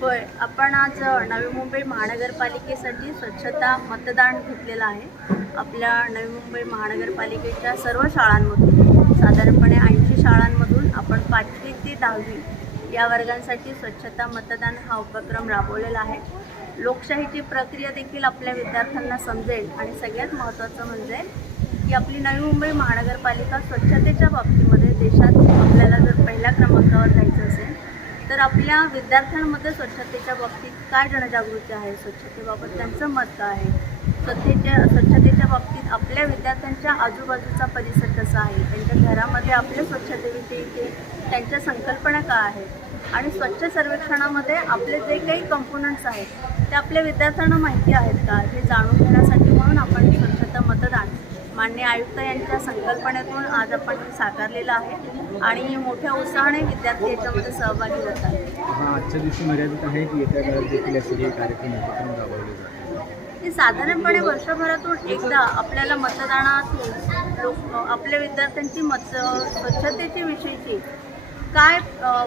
होय आपण आज नवी मुंबई महानगरपालिकेसाठी स्वच्छता मतदान घेतलेलं आहे. आपल्या नवी मुंबई महानगरपालिकेच्या सर्व शाळांमधून साधारणपणे ऐंशी शाळांमधून आपण पाचवी ते दहावी या वर्गांसाठी स्वच्छता मतदान हा उपक्रम राबवलेला आहे. लोकशाहीची प्रक्रिया देखील आपल्या विद्यार्थ्यांना समजेल आणि सगळ्यात महत्त्वाचं म्हणजे की आपली नवी मुंबई महानगरपालिका स्वच्छतेच्या बाबतीमध्ये देशात आपल्याला जर पहिल्या क्रमांकावर तर आपल्या विद्यार्थ्यांमध्ये स्वच्छतेच्या बाबतीत काय जनजागृती आहे? स्वच्छतेबाबत त्यांचं मत काय आहे? स्वच्छतेच्या स्वच्छतेच्या बाबतीत आपल्या विद्यार्थ्यांच्या आजूबाजूचा परिसर कसा आहे? त्यांच्या घरामध्ये आपल्या स्वच्छतेविषयीचे त्यांच्या संकल्पना काय आहेत? आणि स्वच्छ सर्वेक्षणामध्ये आपले जे काही कंपोनंट्स आहेत ते आपल्या विद्यार्थ्यांना माहिती आहेत का? हे जाणून घेण्यासाठी म्हणून आपण स्वच्छता मतदान मान्य आयुक्त यांच्या संकल्पनेतून आज आपण साकारलेलं आहे आणि मोठ्या उत्साहाने विद्यार्थी याच्यामध्ये सहभागी होत आहेत आजच्या दिवशी मर्यादित आहे की येत्या काळात देखील असे कार्यक्रम उपक्रम राबवले जातात हे साधारणपणे वर्षभरातून एकदा आपल्याला मतदानातून लोक आपल्या विद्यार्थ्यांची मत स्वच्छतेच्या विषयीची काय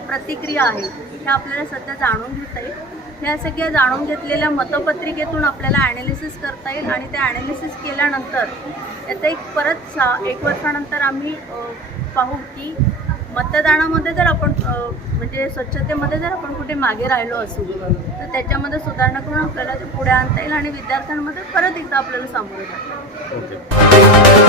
प्रतिक्रिया आहे हे आपल्याला सध्या जाणून घेता येईल ह्या सगळ्या जाणून घेतलेल्या मतपत्रिकेतून आपल्याला ॲनालिसिस करता येईल आणि ते ॲनालिसिस केल्यानंतर त्याचा एक परत सा एक वर्षानंतर आम्ही पाहू की मतदानामध्ये जर आपण म्हणजे स्वच्छतेमध्ये जर आपण कुठे मागे राहिलो असू तर त्याच्यामध्ये सुधारणा करून आपल्याला ते पुढे आणता येईल आणि विद्यार्थ्यांमध्ये परत एकदा आपल्याला सामोरं जाता येईल.